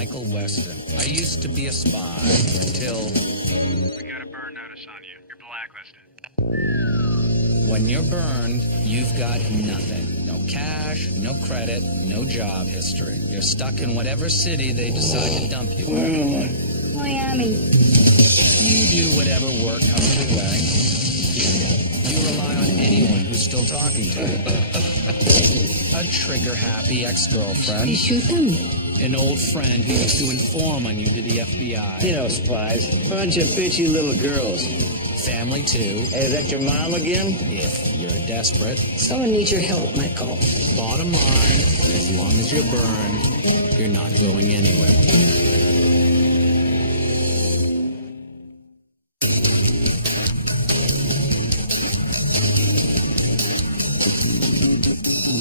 Michael Weston. I used to be a spy until... We got a burn notice on you. You're blacklisted. When you're burned, you've got nothing. No cash, no credit, no job history. You're stuck in whatever city they decide to dump you in. Miami. You do whatever work comes your way. You rely on anyone who's still talking to you. A trigger-happy ex-girlfriend. You shoot them? An old friend who used to inform on you to the FBI. You know, spies. Bunch of bitchy little girls. Family, too. Hey, is that your mom again? If you're desperate. Someone needs your help, Michael. Bottom line, as long as you're burned, you're not going anywhere.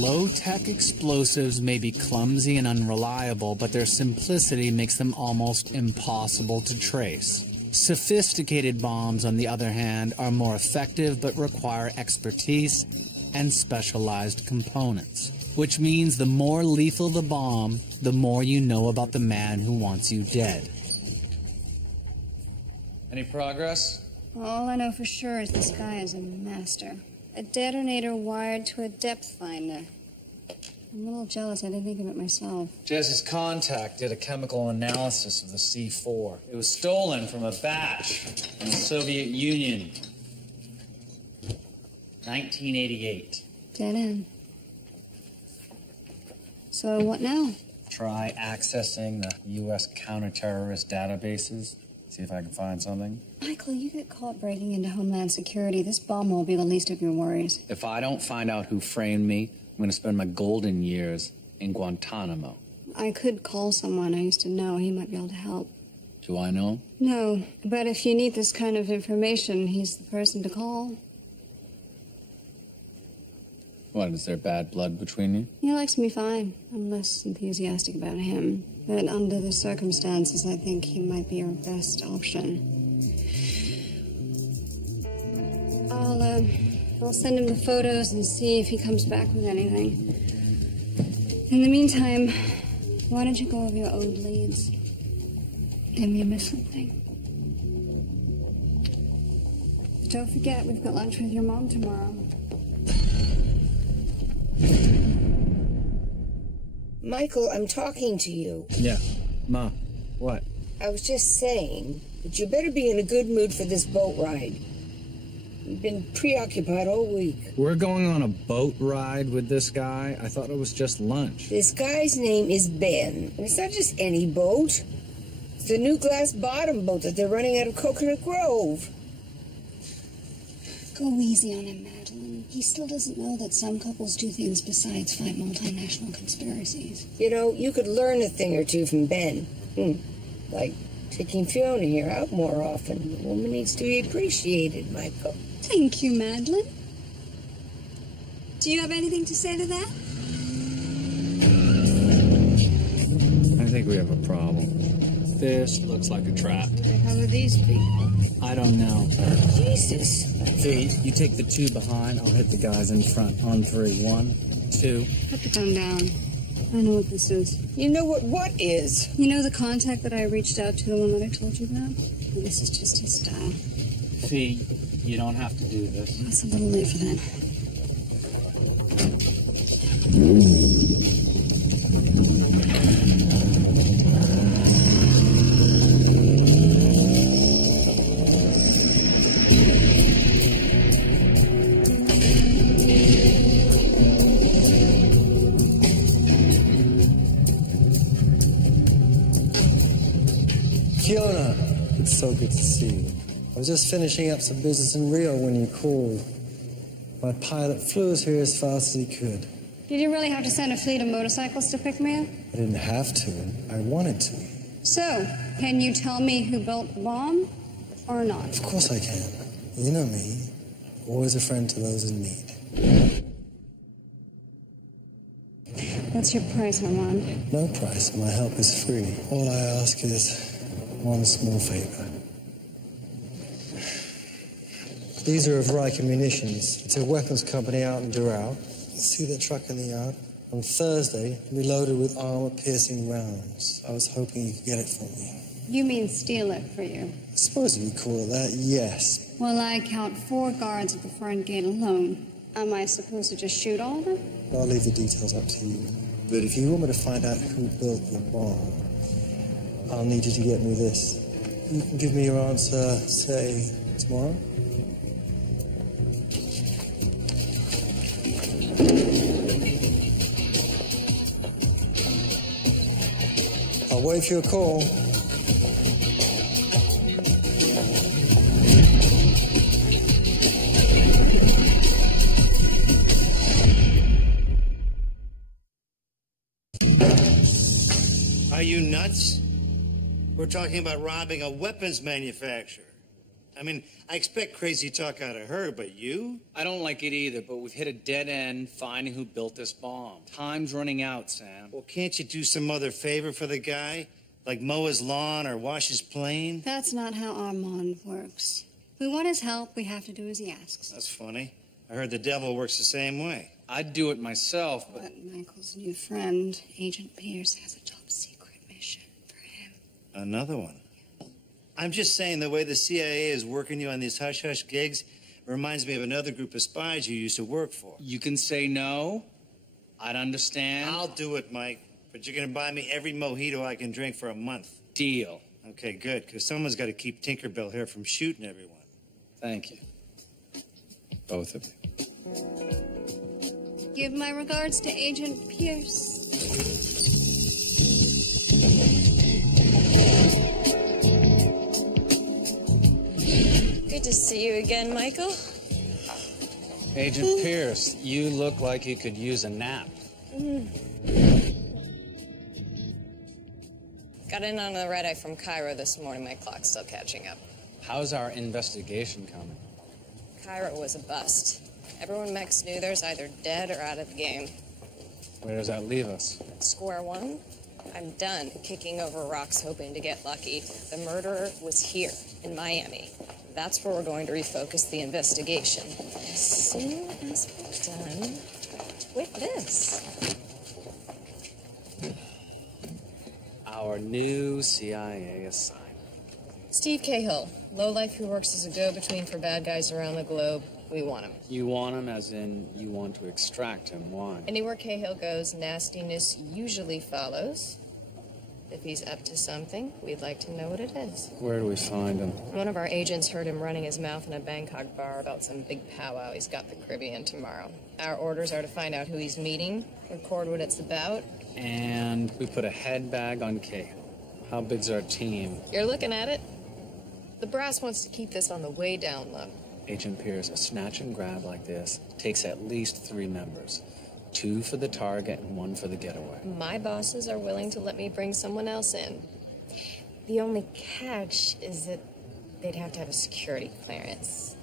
Low-tech explosives may be clumsy and unreliable, but their simplicity makes them almost impossible to trace. Sophisticated bombs, on the other hand, are more effective but require expertise and specialized components, which means the more lethal the bomb, the more you know about the man who wants you dead. Any progress? All I know for sure is this guy is a master. A detonator wired to a depth finder. I'm a little jealous. I didn't think of it myself. Jess's contact did a chemical analysis of the C4. It was stolen from a batch in the Soviet Union. 1988. Dead end. So what now? Try accessing the U.S. counter-terrorist databases. See if I can find something. Michael, you get caught breaking into Homeland Security. This bomb will be the least of your worries. If I don't find out who framed me, I'm going to spend my golden years in Guantanamo. I could call someone I used to know. He might be able to help. Do I know? No, but if you need this kind of information, he's the person to call. What, is there bad blood between you? He likes me fine. I'm less enthusiastic about him. But under the circumstances, I think he might be our best option. I'll send him the photos and see if he comes back with anything. In the meantime, why don't you go over your old leads? Maybe you missed something. But don't forget, we've got lunch with your mom tomorrow. Michael, I'm talking to you. Yeah. Ma, what? I was just saying that you better be in a good mood for this boat ride. You've been preoccupied all week. We're going on a boat ride with this guy? I thought it was just lunch. This guy's name is Ben. And it's not just any boat. It's the new glass bottom boat that they're running out of Coconut Grove. Go easy on him, Madeline. He still doesn't know that some couples do things besides fight multinational conspiracies. You know, you could learn a thing or two from Ben. Like taking Fiona here out more often. The woman needs to be appreciated, Michael. Thank you, Madeline. Do you have anything to say to that? I think we have a problem. This looks like a trap. How are these people? I don't know. Jesus. V, you take the two behind. I'll hit the guys in front. On three. 1, 2. Put the gun down. I know what this is. You know what is? You know the contact that I reached out to, the one that I told you about? Well, this is just his style. V, you don't have to do this. It's a little late for that. Fiona, it's so good to see you. I was just finishing up some business in Rio when you called. My pilot flew us here as fast as he could. Did you really have to send a fleet of motorcycles to pick me up? I didn't have to. I wanted to. So, can you tell me who built the bomb, or not? Of course I can. You know me. Always a friend to those in need. What's your price, Armand? No price. My help is free. All I ask is one small favor. These are of Reich Munitions. It's a weapons company out in Doral. See that truck in the yard? On Thursday, reloaded with armor-piercing rounds. I was hoping you could get it for me. You mean steal it for you? I suppose you could call it that, yes. Well, I count 4 guards at the front gate alone. Am I supposed to just shoot all of them? I'll leave the details up to you. But if you want me to find out who built your bomb, I'll need you to get me this. You can give me your answer, say, tomorrow? I'll wait for your call. Are you nuts? We're talking about robbing a weapons manufacturer. I mean, I expect crazy talk out of her, but you? I don't like it either, but we've hit a dead end finding who built this bomb. Time's running out, Sam. Well, can't you do some other favor for the guy? Like mow his lawn or wash his plane? That's not how Armand works. We want his help, we have to do as he asks. That's funny. I heard the devil works the same way. I'd do it myself, but... But Michael's new friend, Agent Pierce, has a top secret mission for him. Another one. I'm just saying the way the CIA is working you on these hush-hush gigs reminds me of another group of spies you used to work for. You can say no. I'd understand. I'll do it, Mike. But you're going to buy me every mojito I can drink for a month. Deal. Okay, good, because someone's got to keep Tinkerbell here from shooting everyone. Thank you. Both of you. Give my regards to Agent Pierce. Good to see you again, Michael. Agent Pierce, you look like you could use a nap. Got in on the red-eye from Cairo this morning. My clock's still catching up. How's our investigation coming? Cairo was a bust. Everyone Mex knew there's either dead or out of the game. Where does that leave us? Square one? I'm done kicking over rocks hoping to get lucky. The murderer was here, in Miami. That's where we're going to refocus the investigation. As soon as we're done with this. Our new CIA assignment. Steve Cahill, lowlife who works as a go-between for bad guys around the globe. We want him. You want him as in you want to extract him. Why? Anywhere Cahill goes, nastiness usually follows. If he's up to something, we'd like to know what it is. Where do we find him? One of our agents heard him running his mouth in a Bangkok bar about some big powwow he's got the Caribbean tomorrow. Our orders are to find out who he's meeting, record what it's about. And we put a head bag on Cahill. How big's our team? You're looking at it. The brass wants to keep this on the way down low. Agent Pierce, a snatch and grab like this takes at least 3 members. 2 for the target and 1 for the getaway. My bosses are willing to let me bring someone else in. The only catch is that they'd have to have a security clearance.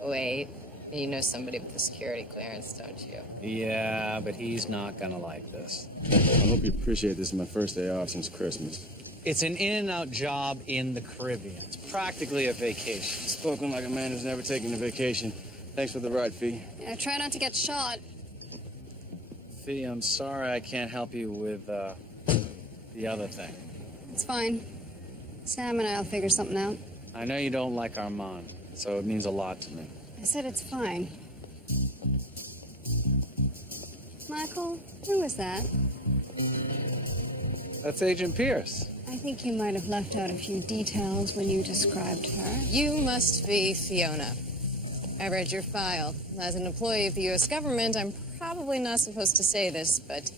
Wait, you know somebody with a security clearance, don't you? Yeah, but he's not gonna like this. I hope you appreciate this is my first day off since Christmas. It's an in-and-out job in the Caribbean. It's practically a vacation. Spoken like a man who's never taken a vacation. Thanks for the ride, Fee. Yeah, try not to get shot. Fee, I'm sorry I can't help you with the other thing. It's fine. Sam and I'll figure something out. I know you don't like Armand, so it means a lot to me. I said it's fine. Michael, who is that? That's Agent Pierce. I think you might have left out a few details when you described her. You must be Fiona. I read your file. As an employee of the U.S. government, I'm probably not supposed to say this, but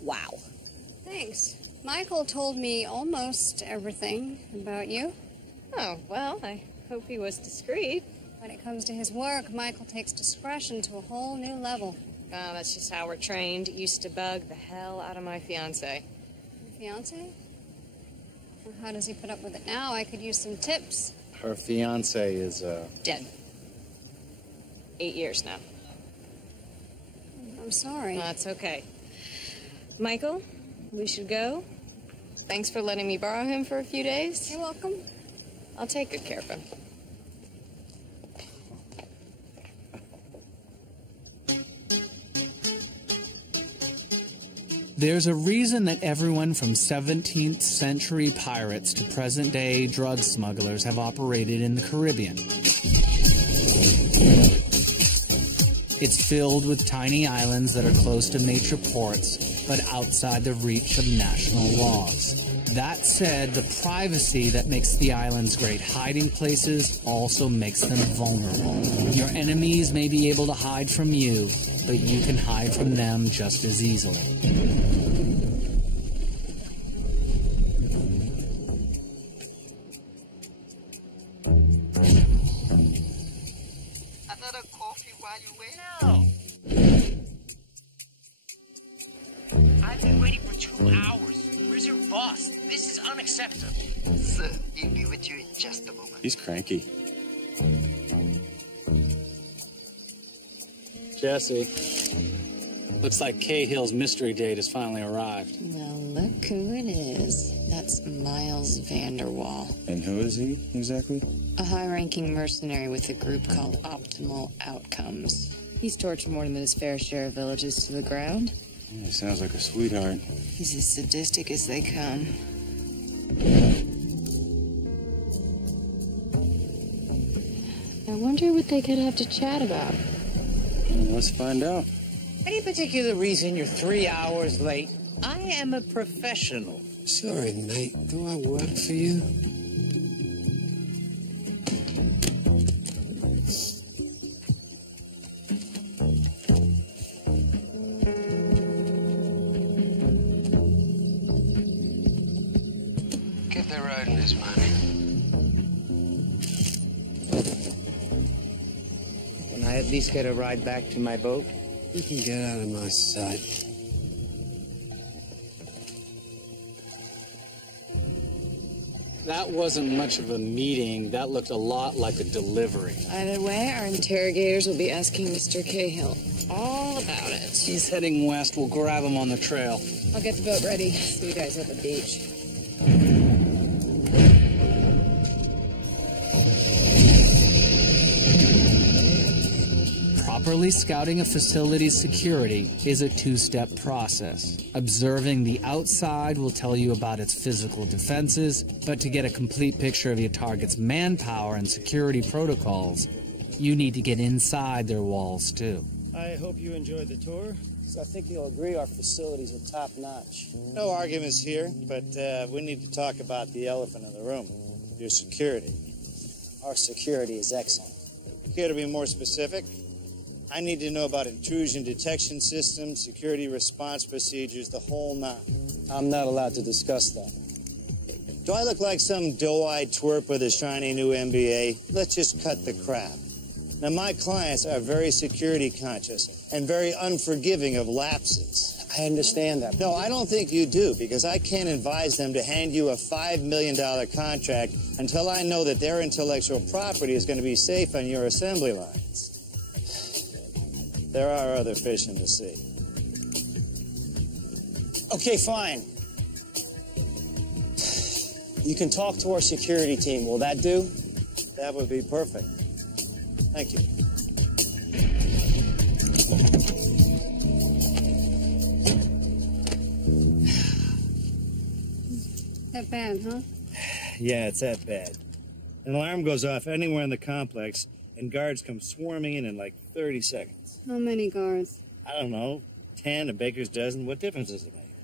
wow. Thanks. Michael told me almost everything about you. Oh, well, I hope he was discreet. When it comes to his work, Michael takes discretion to a whole new level. Oh, that's just how we're trained. It used to bug the hell out of my fiancé. Fiance? Well, how does he put up with it now? I could use some tips. Her fiance is, Dead. 8 years now. I'm sorry. That's okay. Michael, we should go. Thanks for letting me borrow him for a few days. You're welcome. I'll take good care of him. There's a reason that everyone from 17th century pirates to present-day drug smugglers have operated in the Caribbean. It's filled with tiny islands that are close to major ports, but outside the reach of national laws. That said, the privacy that makes the islands great hiding places also makes them vulnerable. Your enemies may be able to hide from you, but you can hide from them just as easily. Another coffee while you wait? No. I've been waiting for 2 hours. Where's your boss? This is unacceptable. Sir, he'll be with you in just a moment. He's cranky. Jesse, looks like Cahill's mystery date has finally arrived. Well, look who it is. That's Miles Vanderwall. And who is he, exactly? A high-ranking mercenary with a group called Optimal Outcomes. He's tortured more than his fair share of villages to the ground. Oh, he sounds like a sweetheart. He's as sadistic as they come. I wonder what they could have to chat about. Let's find out. Any particular reason you're 3 hours late? I am a professional. Sorry, mate. Do I work for you? Get the road in this money. Can I at least get a ride back to my boat? You can get out of my sight. That wasn't much of a meeting. That looked a lot like a delivery. Either way, our interrogators will be asking Mr. Cahill all about it. He's heading west. We'll grab him on the trail. I'll get the boat ready. See you guys at the beach. Properly scouting a facility's security is a two-step process. Observing the outside will tell you about its physical defenses, but to get a complete picture of your target's manpower and security protocols, you need to get inside their walls too. I hope you enjoyed the tour. So I think you'll agree our facilities are top-notch. No arguments here, but we need to talk about the elephant in the room, your security. Our security is excellent. Care to be more specific? I need to know about intrusion detection systems, security response procedures, the whole nine. I'm not allowed to discuss that. Do I look like some doe-eyed twerp with a shiny new MBA? Let's just cut the crap. Now, my clients are very security conscious and very unforgiving of lapses. I understand that. No, I don't think you do, because I can't advise them to hand you a $5 million contract until I know that their intellectual property is going to be safe on your assembly lines. There are other fish in the sea. Okay, fine. You can talk to our security team. Will that do? That would be perfect. Thank you. That bad, huh? Yeah, it's that bad. An alarm goes off anywhere in the complex, and guards come swarming in like 30 seconds. How many guards? I don't know, 10, a baker's dozen. What difference does it make?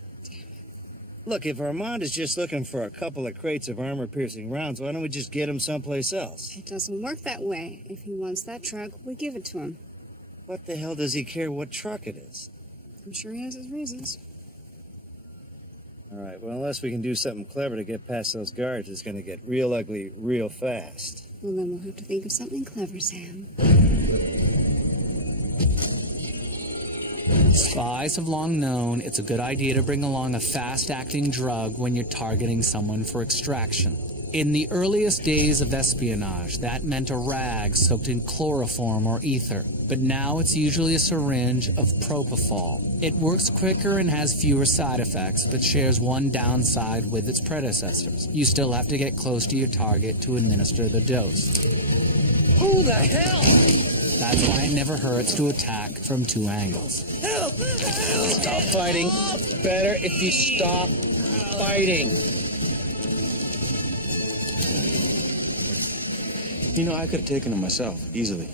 Look, if Armand is just looking for a couple of crates of armor-piercing rounds, why don't we just get him someplace else? It doesn't work that way. If he wants that truck, we give it to him. What the hell does he care what truck it is? I'm sure he has his reasons. All right, well, unless we can do something clever to get past those guards, it's going to get real ugly real fast. Well, then we'll have to think of something clever, Sam. Spies have long known it's a good idea to bring along a fast-acting drug when you're targeting someone for extraction. In the earliest days of espionage, that meant a rag soaked in chloroform or ether, but now it's usually a syringe of propofol. It works quicker and has fewer side effects, but shares one downside with its predecessors. You still have to get close to your target to administer the dose. Who the hell? That's why it never hurts to attack from two angles. Help! Help! Stop fighting. better if you stop fighting. You know, I could have taken him myself, easily.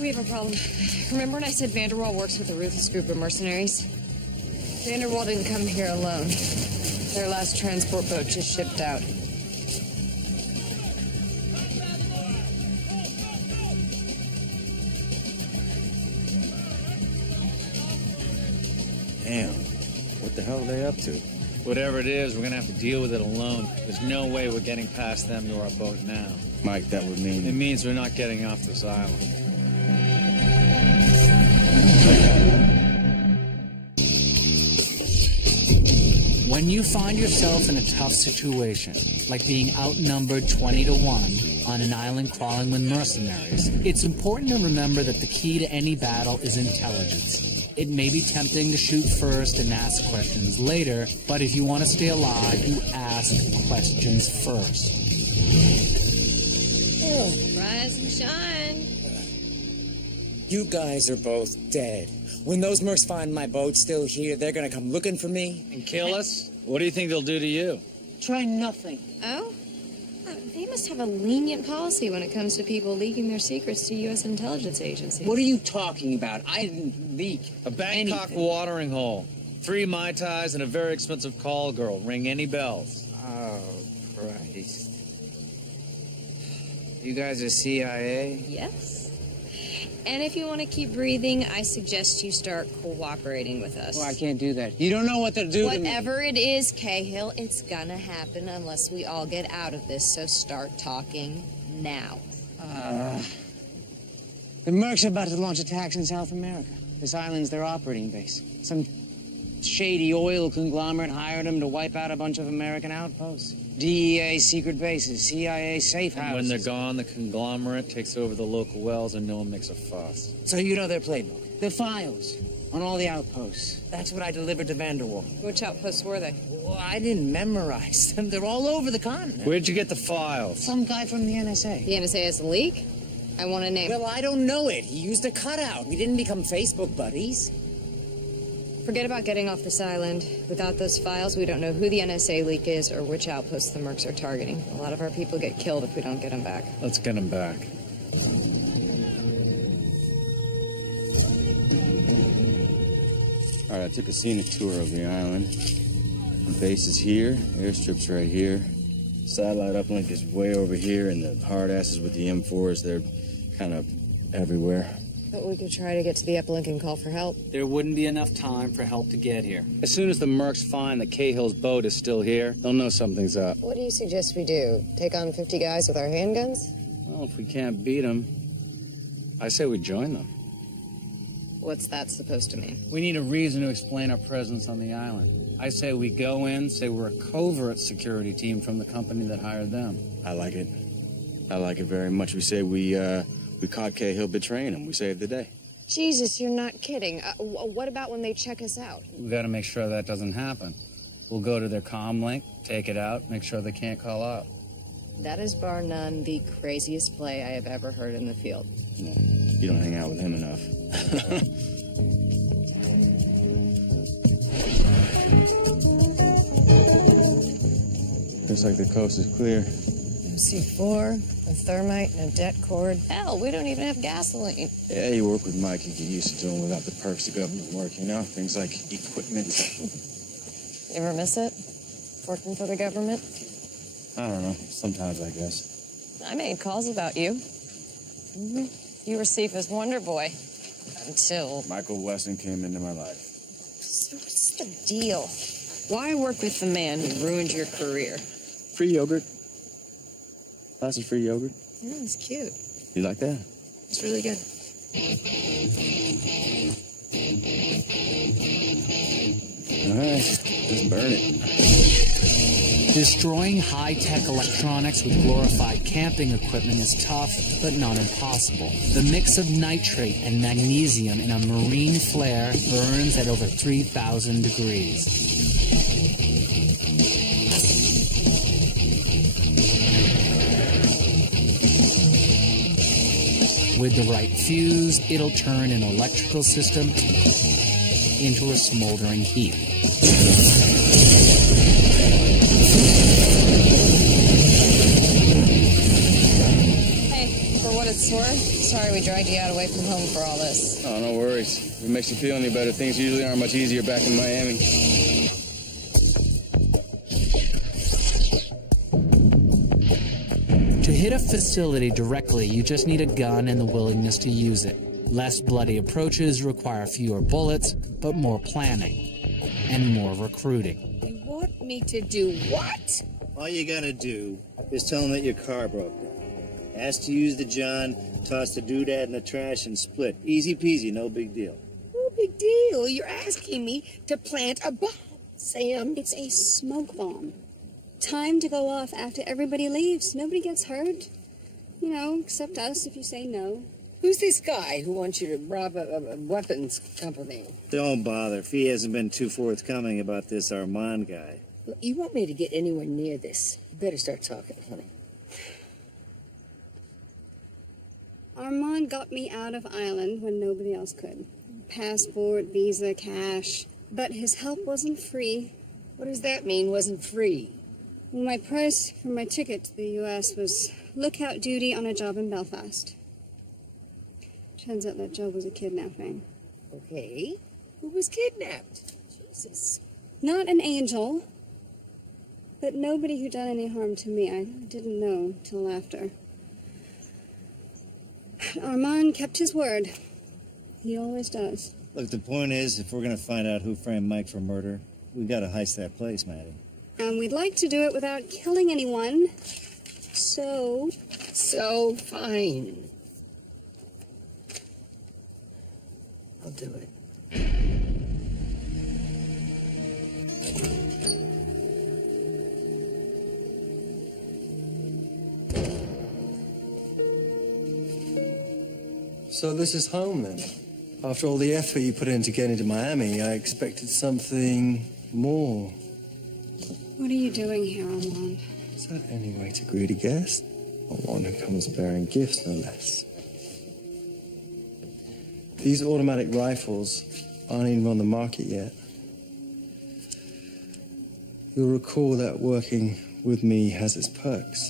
We have a problem. Remember when I said Vanderwall works with a ruthless group of mercenaries? Vanderwall didn't come here alone. Their last transport boat just shipped out. Damn. What the hell are they up to? Whatever it is, we're gonna have to deal with it alone. There's no way we're getting past them to our boat now. Mike, that would mean... It means we're not getting off this island. When you find yourself in a tough situation, like being outnumbered 20 to 1 on an island crawling with mercenaries, it's important to remember that the key to any battle is intelligence. It may be tempting to shoot first and ask questions later, but if you want to stay alive, you ask questions first. Oh, rise and shine. You guys are both dead. When those mercs find my boat still here, they're gonna come looking for me. And kill us? What do you think they'll do to you? Try nothing. Oh? They must have a lenient policy when it comes to people leaking their secrets to U.S. intelligence agencies. What are you talking about? I didn't leak A Bangkok anything. watering hole, 3 Mai Tais, and a very expensive call girl. Ring any bells? Oh, Christ. You guys are CIA? Yes. And if you want to keep breathing, I suggest you start cooperating with us. Well, I can't do that. You don't know what they'll do to me. Whatever it is, Cahill, it's gonna happen unless we all get out of this, so start talking now. The mercs are about to launch attacks in South America. This island's their operating base. Some shady oil conglomerate hired them to wipe out a bunch of American outposts. DEA secret bases, CIA safe houses. And when they're gone, the conglomerate takes over the local wells and no one makes a fuss. So you know their playbook. The files on all the outposts. That's what I delivered to Vanderwall. Which outposts were they? Well, I didn't memorize them. They're all over the continent. Where'd you get the files? Some guy from the NSA. The NSA has a leak? I want a name. Well, I don't know it. He used a cutout. We didn't become Facebook buddies. Forget about getting off this island. Without those files, we don't know who the NSA leak is or which outposts the mercs are targeting. A lot of our people get killed if we don't get them back. Let's get them back. All right, I took a scenic tour of the island. The base is here, airstrip's right here. Satellite uplink is way over here, and the hard asses with the M4s, they're kind of everywhere. But we could try to get to the uplink and call for help. There wouldn't be enough time for help to get here. As soon as the mercs find that Cahill's boat is still here, they'll know something's up. What do you suggest we do? Take on 50 guys with our handguns? Well, if we can't beat them, I say we join them. What's that supposed to mean? We need a reason to explain our presence on the island. I say we go in, say we're a covert security team from the company that hired them. I like it. I like it very much. We say we caught Cahill betraying him. We saved the day. Jesus, you're not kidding. What about when they check us out? We gotta make sure that doesn't happen. We'll go to their comm link, take it out, make sure they can't call out. That is bar none the craziest play I have ever heard in the field. No, you don't hang out with him enough. Looks like the coast is clear. C4, a thermite, and a det cord. Hell, we don't even have gasoline. Yeah, you work with Mike, you get used to doing without the perks of government work, you know? Things like equipment. You ever miss it? Working for the government? I don't know. Sometimes, I guess. I made calls about you. You were Sifa's wonder boy. Until... Michael Weston came into my life. So what's the deal? Why work with the man who ruined your career? Free yogurt. Lots of free yogurt. Yeah, it's cute. You like that? It's really good. All right, let's burn it. Destroying high-tech electronics with glorified camping equipment is tough, but not impossible. The mix of nitrate and magnesium in a marine flare burns at over 3,000 degrees. With the right fuse, it'll turn an electrical system into a smoldering heap. Hey, for what it's worth, sorry we dragged you out away from home for all this. Oh, no worries. If it makes you feel any better, things usually aren't much easier back in Miami. To hit a facility directly, you just need a gun and the willingness to use it. Less bloody approaches require fewer bullets, but more planning and more recruiting. You want me to do what? All you gotta do is tell them that your car broke down. Ask to use the John, toss the doodad in the trash, and split. Easy peasy, no big deal. No big deal. You're asking me to plant a bomb, Sam. It's a smoke bomb. Time to go off after everybody leaves. Nobody gets hurt. You know, except us if you say no. Who's this guy who wants you to rob a weapons company? Don't bother. If he hasn't been too forthcoming about this Armand guy. Look, you want me to get anywhere near this? You better start talking, honey. Armand got me out of Ireland when nobody else could. Passport, visa, cash. But his help wasn't free. What does that mean, wasn't free? Well, my price for my ticket to the U.S. was lookout duty on a job in Belfast. Turns out that job was a kidnapping. Okay. Who was kidnapped? Jesus. Not an angel, but nobody who done any harm to me. I didn't know till after. Armand kept his word. He always does. Look, the point is, if we're gonna find out who framed Mike for murder, we gotta heist that place, Maddie. And we'd like to do it without killing anyone. So fine. I'll do it. So this is home then? After all the effort you put in to get into Miami, I expected something more. what are you doing here, Armand? Is that any way to greet a guest? Or one who comes bearing gifts, no less? These automatic rifles aren't even on the market yet. You'll recall that working with me has its perks.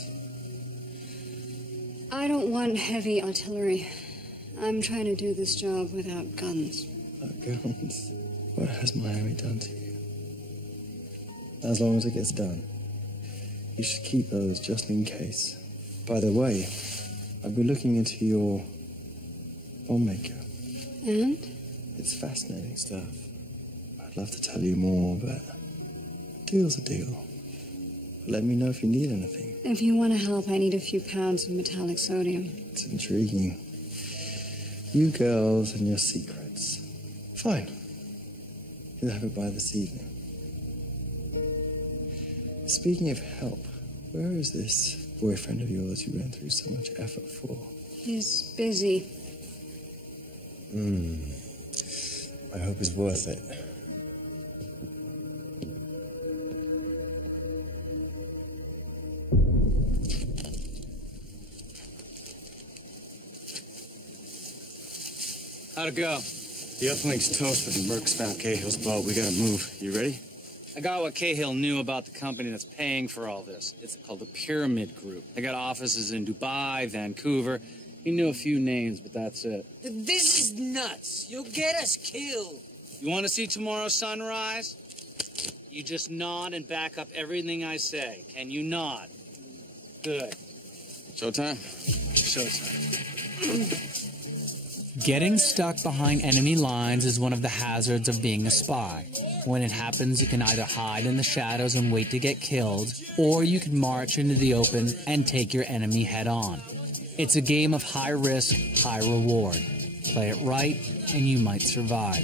I don't want heavy artillery. I'm trying to do this job without guns. Without guns? What has Miami done to you? As long as it gets done, you should keep those just in case. By the way, I've been looking into your bomb maker. And? It's fascinating stuff. I'd love to tell you more, but a deal's a deal. Let me know if you need anything. If you want to help, I need a few pounds of metallic sodium. It's intriguing. You girls and your secrets. Fine. You'll have it by this evening. Speaking of help, where is this boyfriend of yours you went through so much effort for? He's busy. I hope it's worth it. How'd it go? The uplink's toast, but the Mercs found Cahill's boat. We gotta move. You ready? I got what Cahill knew about the company that's paying for all this. It's called the Pyramid Group. They got offices in Dubai, Vancouver. He knew a few names, but that's it. This is nuts. You'll get us killed. You want to see tomorrow's sunrise? You just nod and back up everything I say. Can you nod? Good. Showtime? Showtime. Getting stuck behind enemy lines is one of the hazards of being a spy. When it happens, you can either hide in the shadows and wait to get killed, or you can march into the open and take your enemy head on. It's a game of high risk, high reward. Play it right, and you might survive.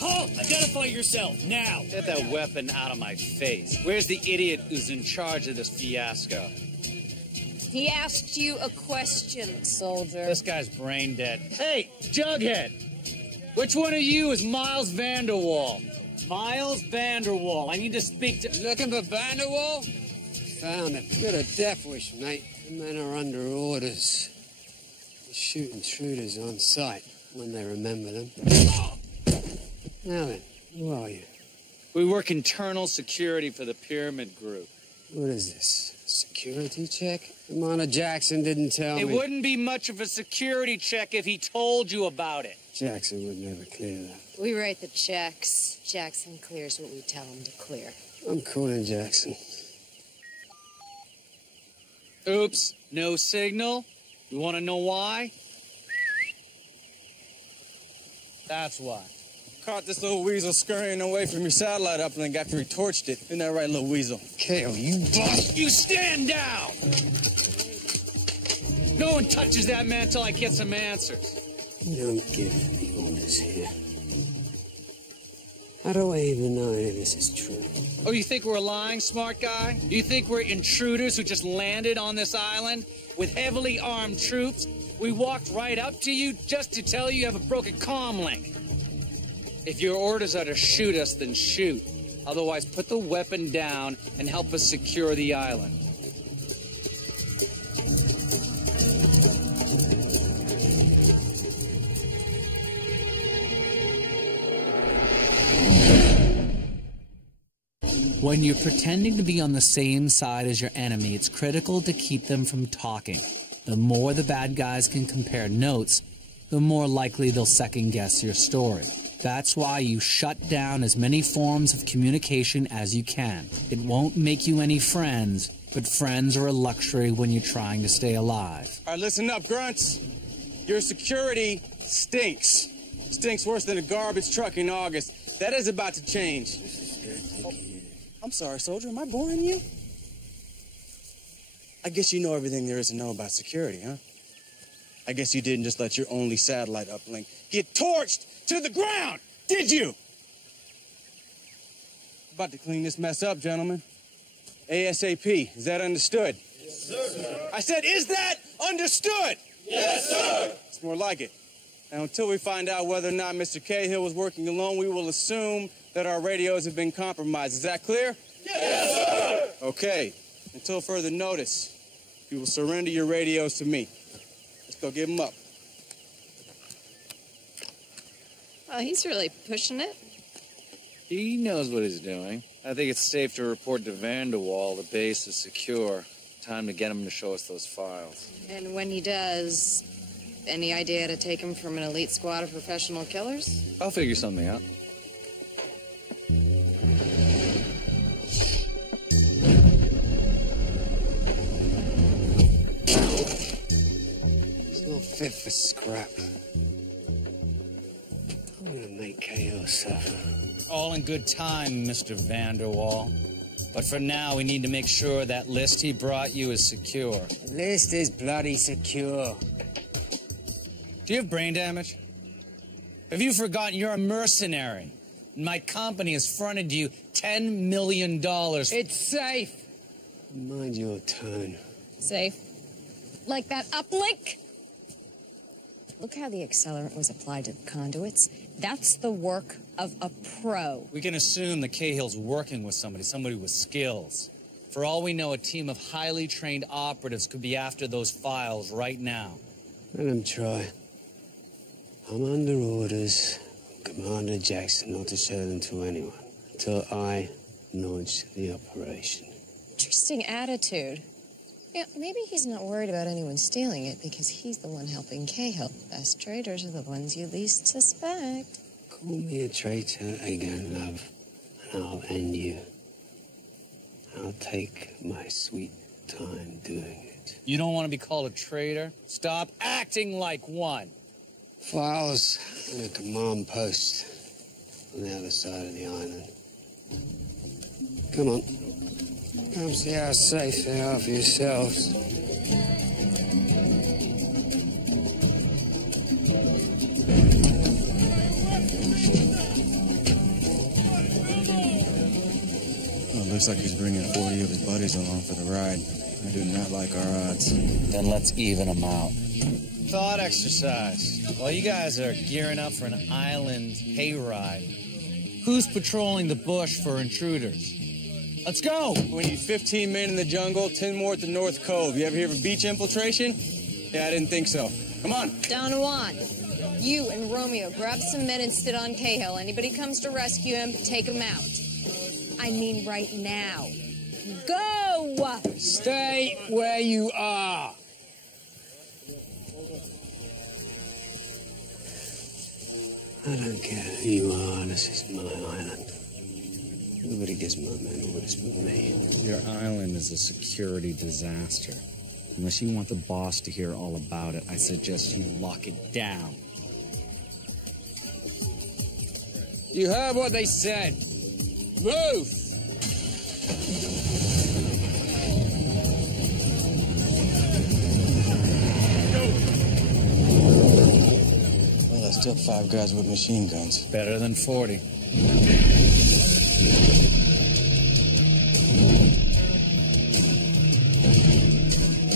Halt! Identify yourself, now! Get that weapon out of my face. Where's the idiot who's in charge of this fiasco? He asked you a question, soldier. This guy's brain dead. Hey, Jughead! Which one of you is Miles Vanderwall? Miles Vanderwall. I need to speak to... Looking for Vanderwall? Found him. Got a death wish, mate. The men are under orders. shoot intruders on sight when they remember them. Now then, who are you? We work internal security for the Pyramid Group. What is this? Security check? Commander Jackson didn't tell me. It wouldn't be much of a security check if he told you about it. Jackson would never clear that. We write the checks. Jackson clears what we tell him to clear. I'm calling Jackson. Oops, no signal. You want to know why? That's why. Caught this little weasel scurrying away from your satellite uplink after he torched it. Isn't that right, little weasel? Kale, you boss! You stand down! No one touches that man until I get some answers. You don't give me orders here. How do I even know any of this is true? Oh, you think we're lying, smart guy? You think we're intruders who just landed on this island with heavily armed troops? We walked right up to you just to tell you have a broken comm link. If your orders are to shoot us, then shoot. Otherwise, put the weapon down and help us secure the island. When you're pretending to be on the same side as your enemy, it's critical to keep them from talking. The more the bad guys can compare notes, the more likely they'll second-guess your story. That's why you shut down as many forms of communication as you can. It won't make you any friends, but friends are a luxury when you're trying to stay alive. All right, listen up, grunts. Your security stinks. Stinks worse than a garbage truck in August. That is about to change. I'm sorry, soldier. Am I boring you? I guess you know everything there is to know about security, huh? I guess you didn't just let your only satellite uplink get torched to the ground, did you? About to clean this mess up, gentlemen. ASAP. Is that understood? Yes, sir. I said, is that understood? Yes, sir. It's more like it. Now, until we find out whether or not Mr. Cahill was working alone, we will assume that our radios have been compromised. Is that clear? Yes, sir. Okay. Until further notice, you will surrender your radios to me. Let's go give them up. Well, he's really pushing it. He knows what he's doing. I think it's safe to report to Vanderwall the base is secure. Time to get him to show us those files. And when he does, any idea how to take him from an elite squad of professional killers? I'll figure something out. It's not fit for scrap. I'm gonna make KO suffer. All in good time, Mr. Vanderwall. But for now, we need to make sure that list he brought you is secure. The list is bloody secure. Do you have brain damage? Have you forgotten you're a mercenary? My company has fronted you $10 million. It's safe. Mind your tone. Safe. Like that uplink? Look how the accelerant was applied to the conduits. That's the work of a pro. We can assume that Cahill's working with somebody with skills. For all we know, a team of highly trained operatives could be after those files right now. Let them try. I'm under orders from Commander Jackson not to show them to anyone until I launch the operation. Interesting attitude. Yeah, maybe he's not worried about anyone stealing it because he's the one helping Cahill. Best traitors are the ones you least suspect. Call me a traitor again, love, and I'll end you. I'll take my sweet time doing it. You don't want to be called a traitor? Stop acting like one. Files in a command post on the other side of the island. Come on. Come see how safe they are for yourselves. Oh, looks like he's bringing 40 of his buddies along for the ride. I do not like our odds. Then let's even them out. Thought exercise. While you guys are gearing up for an island hayride, who's patrolling the bush for intruders? Let's go! We need 15 men in the jungle, 10 more at the North Cove. You ever hear of a beach infiltration? Yeah, I didn't think so. Come on. Don Juan, you and Romeo grab some men and sit on Cahill. Anybody comes to rescue him, take him out. I mean right now. Go! Stay where you are. I don't care who you are, this is my island. Nobody gets my men orders but me. Your island is a security disaster. Unless you want the boss to hear all about it, I suggest you lock it down. You heard what they said. Move! Well, there's still 5 guys with machine guns. Better than 40.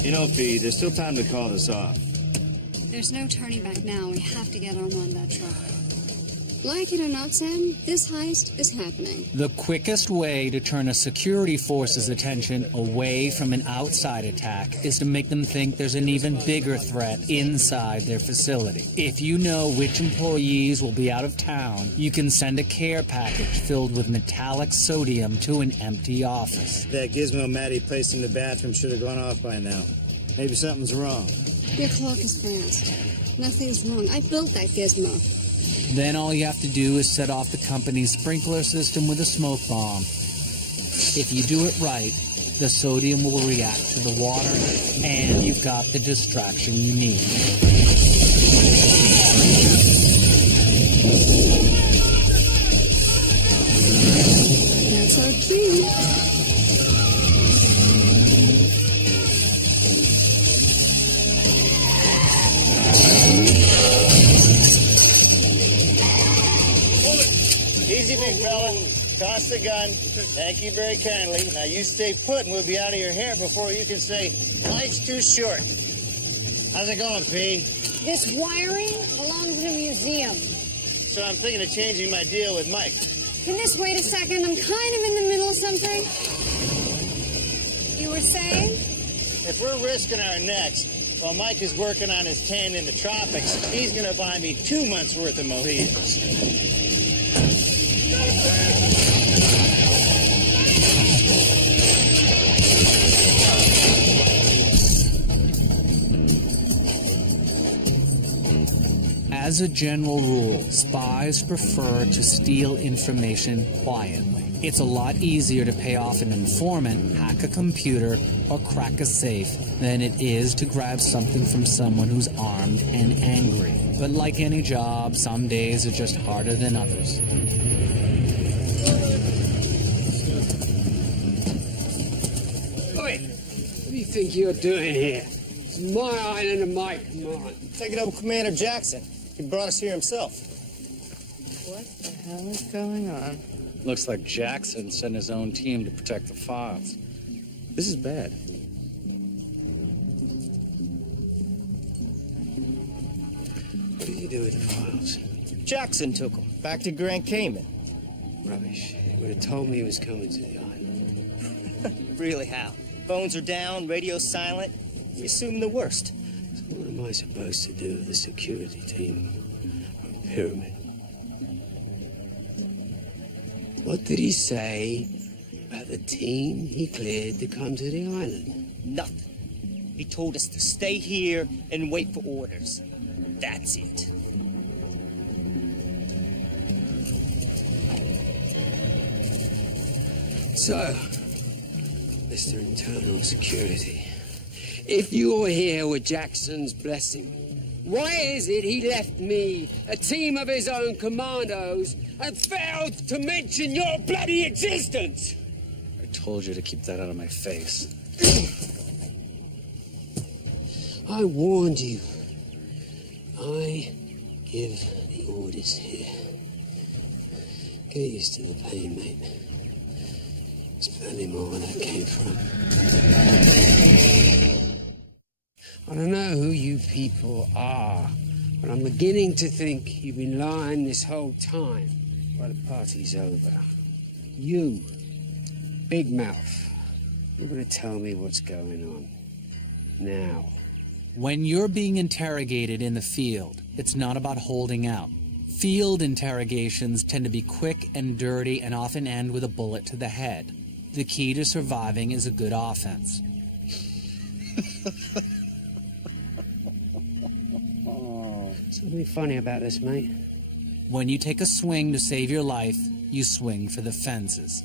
You know, P, there's still time to call this off. There's no turning back now. We have to get Armand on that truck. Like it or not, Sam, this heist is happening. The quickest way to turn a security force's attention away from an outside attack is to make them think there's an even bigger threat inside their facility. If you know which employees will be out of town, you can send a care package filled with metallic sodium to an empty office. That gizmo Maddie placed in the bathroom should have gone off by now. Maybe something's wrong. Your clock is fast. Nothing's wrong. I built that gizmo. Then all you have to do is set off the company's sprinkler system with a smoke bomb. If you do it right, the sodium will react to the water, and you've got the distraction you need. That's our cue. Easy, big fella. Toss the gun. Thank you very kindly. Now you stay put and we'll be out of your hair before you can say, life's too short. How's it going, P? This wiring belongs in a museum. So I'm thinking of changing my deal with Mike. Can this wait a second? I'm kind of in the middle of something. You were saying? If we're risking our necks while Mike is working on his tan in the tropics, he's going to buy me 2 months' worth of mojitos. As a general rule, spies prefer to steal information quietly. It's a lot easier to pay off an informant, hack a computer, or crack a safe than it is to grab something from someone who's armed and angry. But like any job, some days are just harder than others. Oi! What do you think you're doing here? It's my island and my command. Take it up with Commander Jackson. He brought us here himself. What the hell is going on? Looks like Jackson sent his own team to protect the files. This is bad. What did you do with the files? Jackson took them back to Grand Cayman. Rubbish. He would have told me he was coming to the island. Really, Hal? Phones are down, radio's silent. We assume the worst. So what am I supposed to do with the security team from Pyramid? What did he say about the team he cleared to come to the island? Nothing. He told us to stay here and wait for orders. That's it. So, Mr. Internal Security, if you're here with Jackson's blessing, why is it he left me, a team of his own commandos, and failed to mention your bloody existence? I told you to keep that out of my face. I warned you. I give the orders here. Get used to the pain, mate. There's plenty more where that came from. I don't know who you people are, but I'm beginning to think you've been lying this whole time while the party's over. You, Big Mouth, you're going to tell me what's going on. Now. When you're being interrogated in the field, it's not about holding out. Field interrogations tend to be quick and dirty and often end with a bullet to the head. The key to surviving is a good offense. Something funny about this, mate. When you take a swing to save your life, you swing for the fences.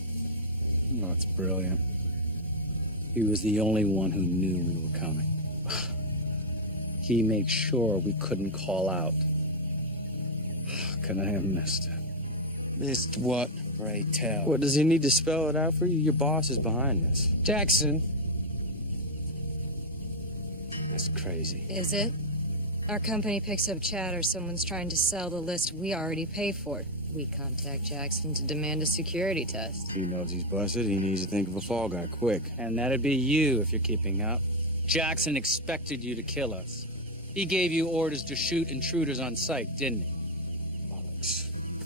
Oh, that's brilliant. He was the only one who knew we were coming. He made sure we couldn't call out. Could I have missed it? Missed what, pray tell? What, does he need to spell it out for you? Your boss is behind this. Jackson. That's crazy. Is it? Our company picks up chatter someone's trying to sell the list we already pay for. We contact Jackson to demand a security test. He knows he's busted. He needs to think of a fall guy quick. And that'd be you if you're keeping up. Jackson expected you to kill us. He gave you orders to shoot intruders on sight, didn't he?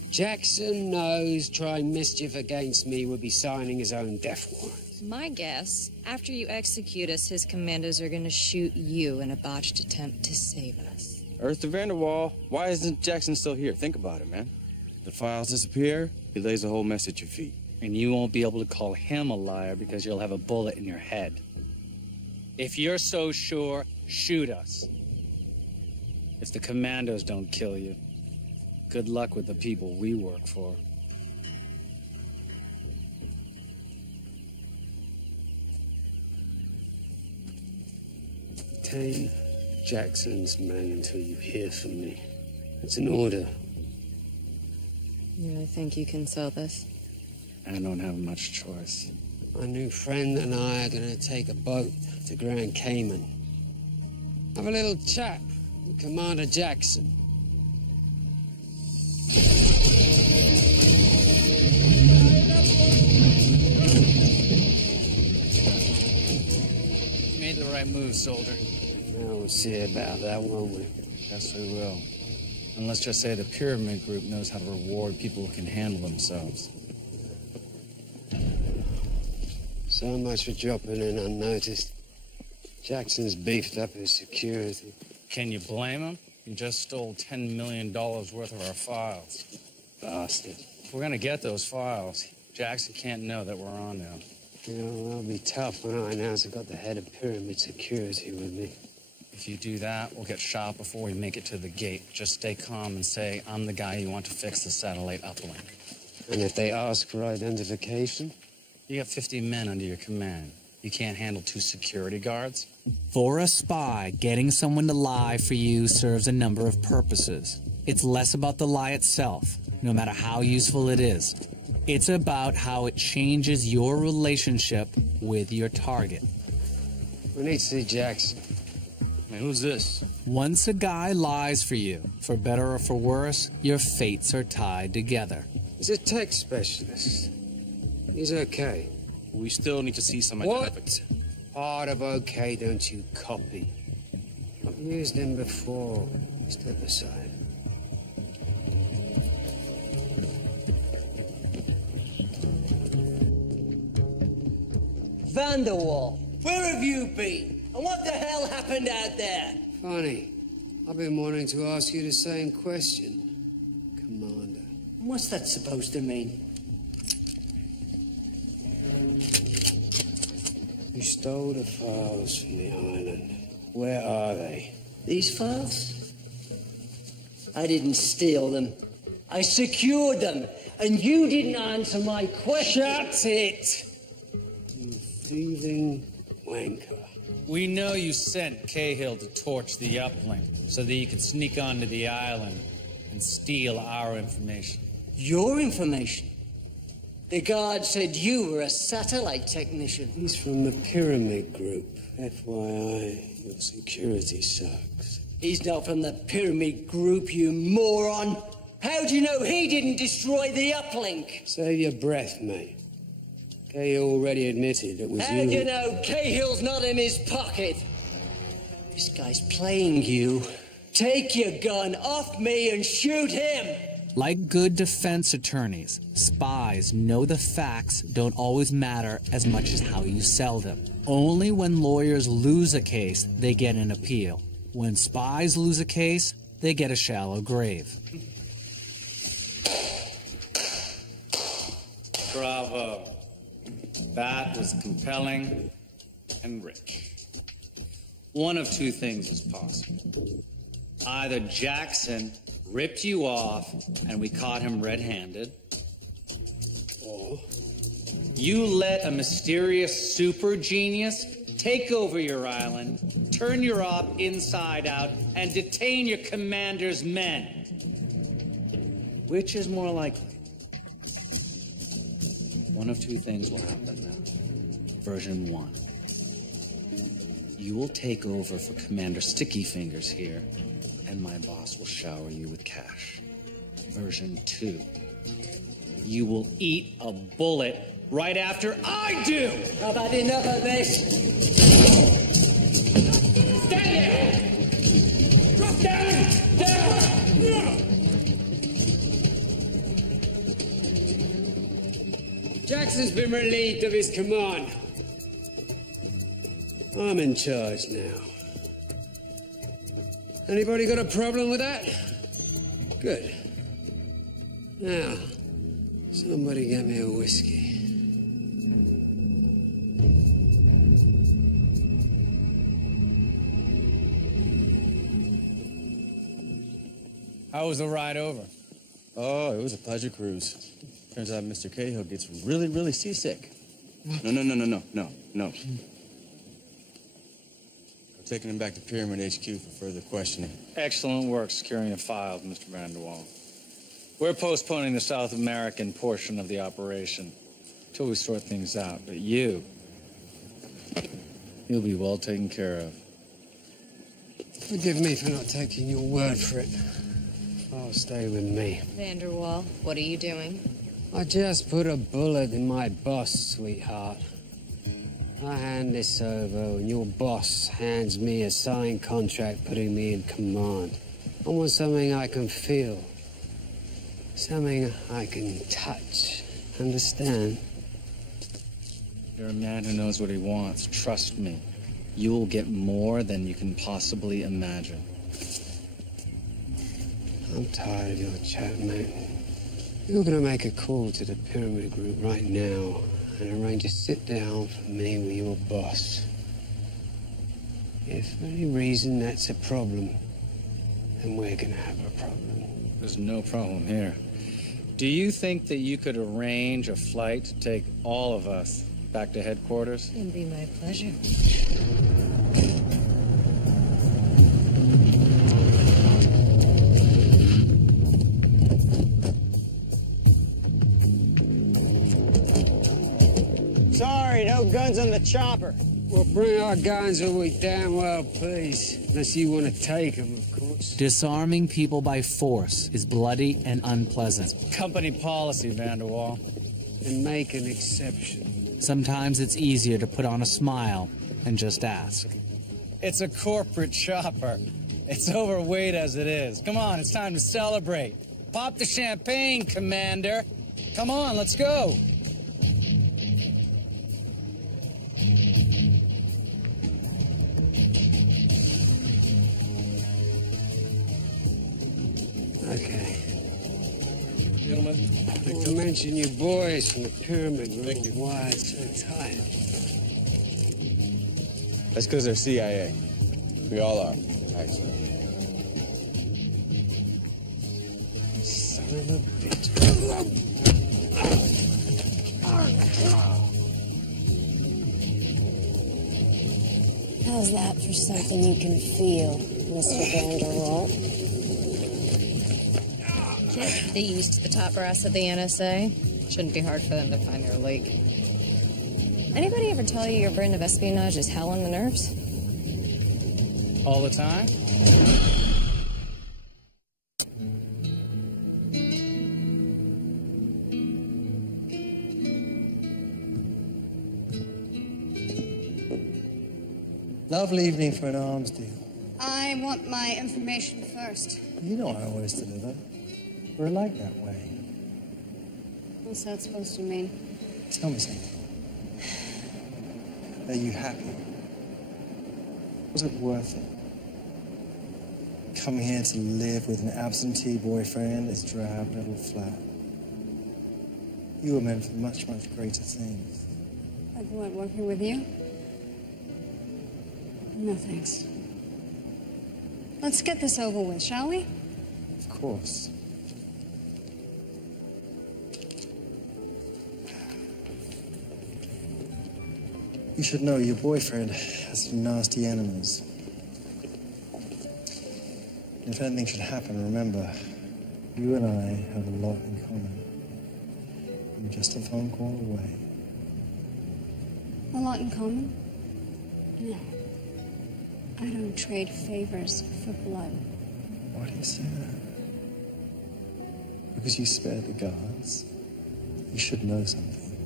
Jackson knows trying mischief against me would be signing his own death warrant. My guess, after you execute us, his commandos are gonna shoot you in a botched attempt to save us. Earth to Vanderwall. Why isn't Jackson still here? Think about it, man. The files disappear, he lays the whole mess at your feet. And you won't be able to call him a liar because you'll have a bullet in your head. If you're so sure, shoot us. If the commandos don't kill you, good luck with the people we work for. Tame Jackson's men until you hear from me. It's an order. You really think you can sell this? I don't have much choice. My new friend and I are gonna take a boat to Grand Cayman. Have a little chat with Commander Jackson. You made the right move, soldier. Now we'll see about that, won't we? Yes, we will. And let's just say the Pyramid Group knows how to reward people who can handle themselves. So much for dropping in unnoticed. Jackson's beefed up his security. Can you blame him? He just stole $10 million worth of our files. Bastard. If we're gonna get those files, Jackson can't know that we're on now. You know, that'll be tough when I announce I got the head of Pyramid Security with me. If you do that, we'll get shot before we make it to the gate. Just stay calm and say, I'm the guy you want to fix the satellite uplink. And if they ask for identification? You got 50 men under your command. You can't handle 2 security guards? For a spy, getting someone to lie for you serves a number of purposes. It's less about the lie itself, no matter how useful it is. It's about how it changes your relationship with your target. We need to see Jackson. Man, who's this? Once a guy lies for you, for better or for worse, your fates are tied together. He's a tech specialist. He's okay. We still need to see some What part of okay don't you copy? I've used him before. Step aside. Vanderwall, where have you been? And what the hell happened out there? Funny. I've been wanting to ask you the same question, Commander. What's that supposed to mean? You stole the files from the island. Where are they? These files? I didn't steal them. I secured them. And you didn't answer my question. Shut it! You thieving wanker. We know you sent Cahill to torch the uplink so that you could sneak onto the island and steal our information. Your information? The guard said you were a satellite technician. He's from the Pyramid Group. FYI, your security sucks. He's not from the Pyramid Group, you moron. How do you know he didn't destroy the uplink? Save your breath, mate. Cahill already admitted it was How do you know Cahill's not in his pocket? This guy's playing you. Take your gun off me and shoot him! Like good defense attorneys, spies know the facts don't always matter as much as how you sell them. Only when lawyers lose a case, they get an appeal. When spies lose a case, they get a shallow grave. Bravo. That was compelling and rich. One of two things is possible. Either Jackson ripped you off and we caught him red-handed, or you let a mysterious super genius take over your island, turn your op inside out, and detain your commander's men. Which is more likely? One of two things will happen now. Version 1. You will take over for Commander Sticky Fingers here, and my boss will shower you with cash. Version 2. You will eat a bullet right after I do! How about enough of this? Stand there! Drop down! Down! Jackson's been relieved of his command. I'm in charge now. Anybody got a problem with that? Good. Now, somebody get me a whiskey. How was the ride over? Oh, it was a pleasure cruise. Turns out Mr. Cahill gets really, really seasick. No. I'm taking him back to Pyramid HQ for further questioning. Excellent work securing the files, Mr. Vanderwall. We're postponing the South American portion of the operation until we sort things out. But you'll be well taken care of. Forgive me for not taking your word for it. Oh, stay with me. Vanderwall, what are you doing? I just put a bullet in my boss, sweetheart. I hand this over, and your boss hands me a signed contract putting me in command. I want something I can feel. Something I can touch. Understand? You're a man who knows what he wants. Trust me. You will get more than you can possibly imagine. I'm tired of your chat, mate. You're gonna make a call to the Pyramid Group right now and arrange a sit-down for me with your boss. If for any reason that's a problem, then we're gonna have a problem. There's no problem here. Do you think that you could arrange a flight to take all of us back to headquarters? It'd be my pleasure. Sorry, no guns on the chopper. We'll bring our guns when we damn well please. Unless you want to take them, of course. Disarming people by force is bloody and unpleasant. Company policy, Vanderwall. And make an exception. Sometimes it's easier to put on a smile and just ask. It's a corporate chopper. It's overweight as it is. Come on, it's time to celebrate. Pop the champagne, Commander. Come on, let's go. Okay. Gentlemen, I'll mention you boys from the Pyramid Group. Thank you. Why it's so tight. That's because they're CIA. We all are, actually. Son of a bitch. How's that for something you can feel, Mr. Vanderwall? Get these to the top brass of the NSA. Shouldn't be hard for them to find their leak. Anybody ever tell you your brand of espionage is hell on the nerves? All the time? Lovely evening for an arms deal. I want my information first. You know I always deliver. We're alike that way. What's that supposed to mean? Tell me something. Are you happy? Was it worth it? Coming here to live with an absentee boyfriend is drab little flat. You were meant for much, much greater things. Like what, working with you? No, thanks. Let's get this over with, shall we? Of course. You should know your boyfriend has some nasty enemies. If anything should happen, remember, you and I have a lot in common. I'm just a phone call away. A lot in common? No. I don't trade favors for blood. Why do you say that? Because you spared the guards? You should know something.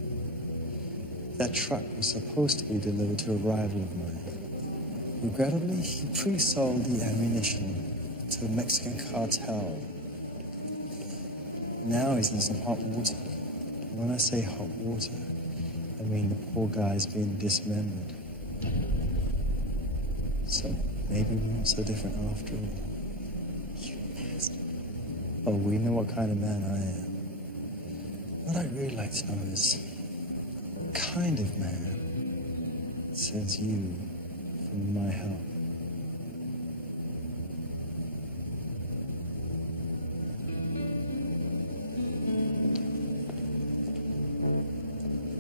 That truck was supposed to be delivered to a rival of mine. Regrettably, he pre-sold the ammunition to a Mexican cartel. Now he's in some hot water. And when I say hot water, I mean the poor guy's being dismembered. So maybe we're not so different after all. You bastard. Oh, we know what kind of man I am. What I'd really like to know is what kind of man sends you for my help.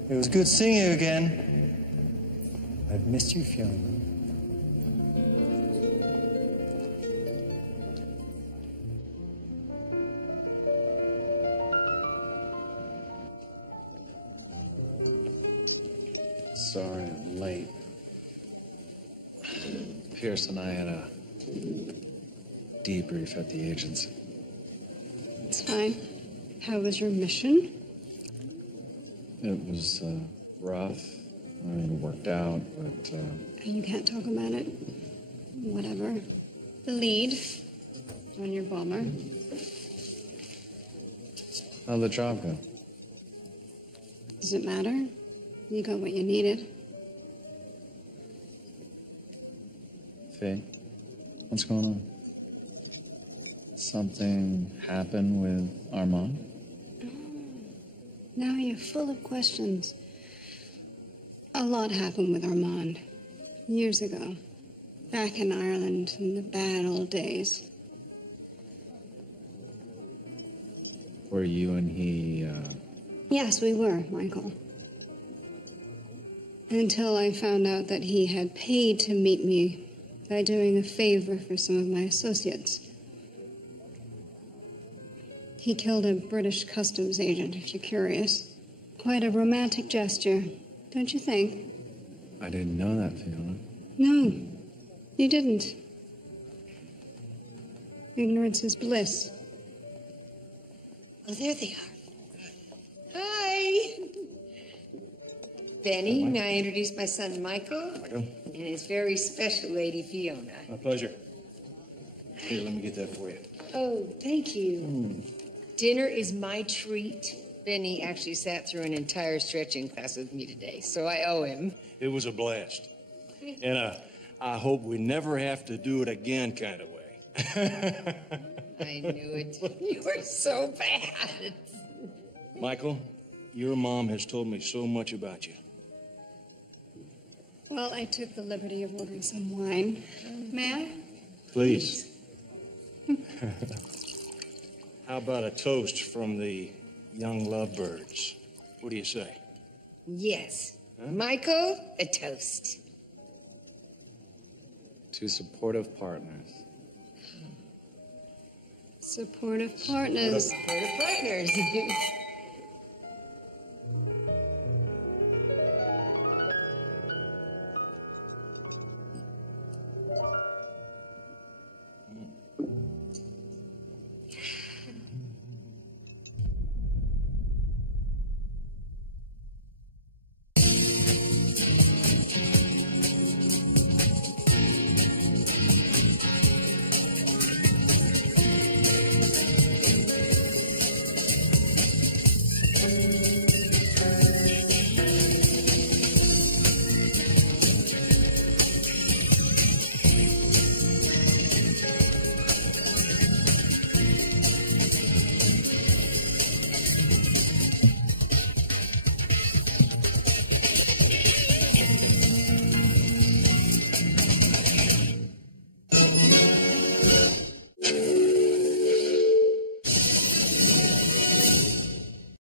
It was good seeing you again. I've missed you, Fiona. Sorry I'm late. Pierce and I had a debrief at the agency. It's fine. How was your mission? It was rough. I mean, it worked out, but... You can't talk about it. Whatever. The lead on your bomber. How'd the job go? Does it matter? You got what you needed. Faye, what's going on? Something happened with Armand? Now you're full of questions. A lot happened with Armand. Years ago. Back in Ireland in the bad old days. Were you and he, Yes, we were, Michael. Until I found out that he had paid to meet me by doing a favor for some of my associates. He killed a British customs agent, if you're curious. Quite a romantic gesture, don't you think? I didn't know that, Fiona. No, you didn't. Ignorance is bliss. Oh, there they are. Hi. Benny, may I introduce my son, Michael? Michael. And his very special lady, Fiona. My pleasure. Here, let me get that for you. Oh, thank you. Dinner is my treat. Benny actually sat through an entire stretching class with me today, so I owe him. It was a blast. And I hope we never have to do it again kind of way. I knew it. You were so bad. Michael, your mom has told me so much about you. Well, I took the liberty of ordering some wine. May I? Please. How about a toast from the young lovebirds? What do you say? Yes. Michael, a toast. To supportive partners. Supportive partners. Supportive partners.